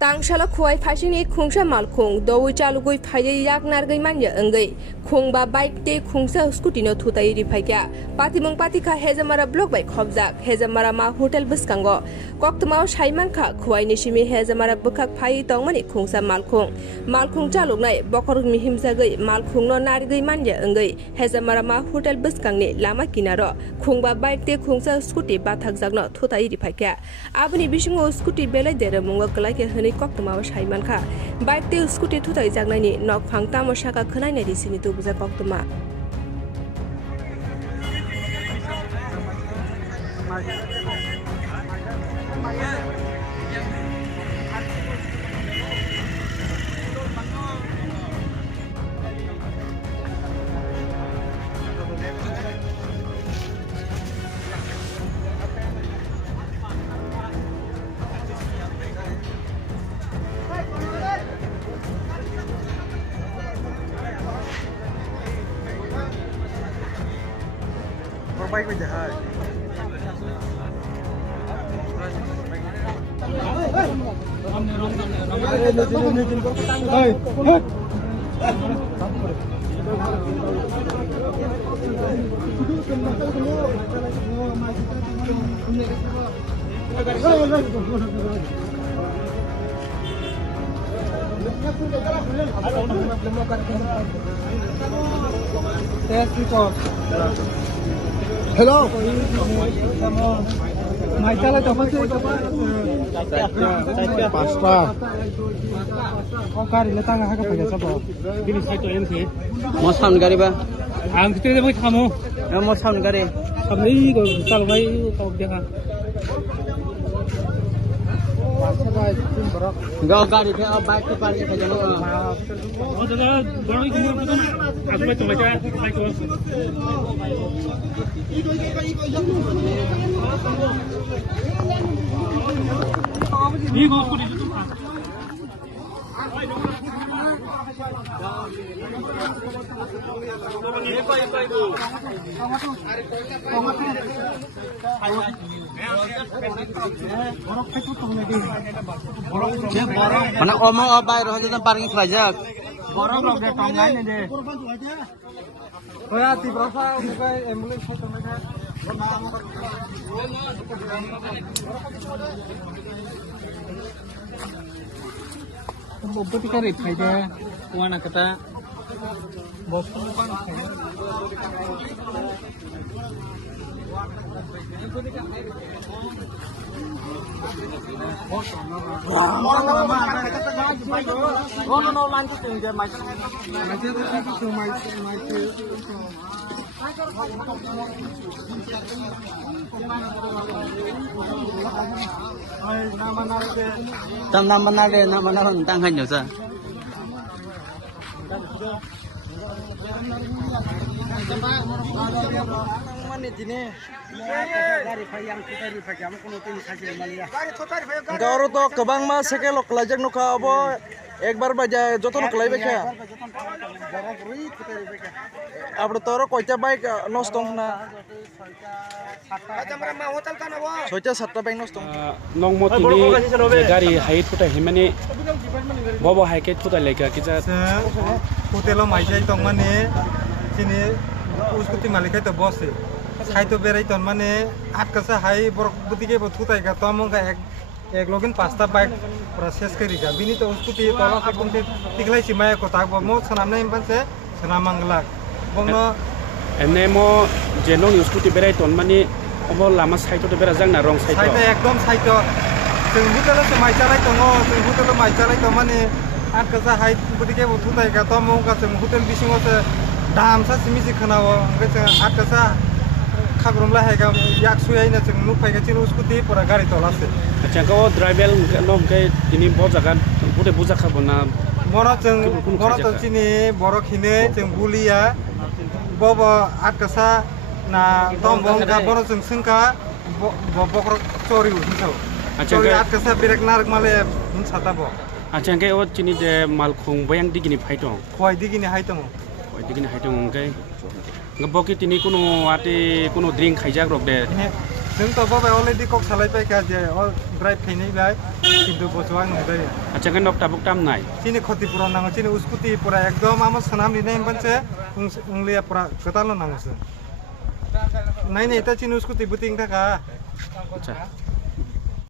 Tangshala khuai phasini khungsa malkhung doi chalugoi phaiye yak nargai manya angai khungba bike te khungsa scooty no thutai ri phaikya patimong patika hejamara block by khobjak hejamara ma hotel buskango koktuma saiman kha khuai ni simi hejamara bukhak phai tongmani khungsa malkhung chalugnai bokoruk mi himjagai malkhung no nargai manya angai hejamara ma hotel buskangni lama kinaro khungba bike te khungsa scooty bathak jakno thutai ri phaikya abuni bisingo scooty belai dere mungo klaike koktuma saiman kha bike te scooty thutai jagnani nok phangta mo saka khnainai ri sini tu buja koktuma Bike with the heart. Hello. Mai chala to mas pasta. Kau kari letang ha ka phaja sabo. Bini sai to MC. Mo sound gari ba? Ang kite mo thamo. Mo sound gari. Samni go chal bhai to dekha. Go gari the bike ke par ke jano. O daga bani ki mo aku ba tumai cha bike ko. Ni go scooty tu. Mana omo abai roh jatan parking krajak. Borok log de tongai ne de. Hoya ti brasa mukai ambulance hai tongai ka. Bobboti kari phaida wana kata bosku pan no line to thing there my Tam nam mana hang tang hanyo sa. Garo to kabang ma seke lok lajak no ka abo ekbar baja joto no klai bekha abro toro koita bike nostong na soita satta bike nostong nong mo tini gari height puta himani bobo hike puta lega kita hotel mai jai tong mane tini uskuti malikai to boss sai to berai ton mane at kasa hai borok budike bothutai ka tomong ka ek login pasta bike proses kari ga bini to uskuti tola ka kunti tiklai simaya ko tak bo mo sanam nai panse sanam manglak bongno ene mo jenong scooty berai ton mani obo lama side to bera jang na wrong side to ekdom side to जों बुतला से माइचाराय दङ जों बुतला माइचाराय दङ माने आट कसा हाइ बुदिके बुथुताय का तमो का जों होटेल बिसिङो से दामसा सिमिसि खनावो ओमफ्राय जों आट कसा खाग्रमला हायगा याकसुयायना जों नुफायगा चिन उसकुति परा गाड़ी तलासे अच्छा को ड्राइवर नो के तिनी बजागा बुते बुजा खाबना मरा जों चिनि बरक हिने जों बुलिया बबो आट कसा ना तमबं का बरो जों संका बकर चोरि उठिसौ अच्छा आट कसा बिरेक नारक माले साताबो अच्छा के ओ चिनि दे मालखुं bayang digini phaito khoi digini haitong khoi digini haitong ke ngboki tini kuno ate kuno drink khaijak rok de जों तो बाबा अलरेडि कक सालायबायखा जे ड्राइभ खायनायलाय खिन्थु बसुआ नुजायो আচ্ছা কেন নকটা বুকটাম নাই চিনি ক্ষতিপূরণ নাঙো চিনি উস্কুটি পুরা একদম আমার সোনাম লিনাই পানছে উংলিয়া পুরা গোটালো নাঙোসো নাই নাই এটা চিনি উস্কুটি বুটিং থাকা আচ্ছা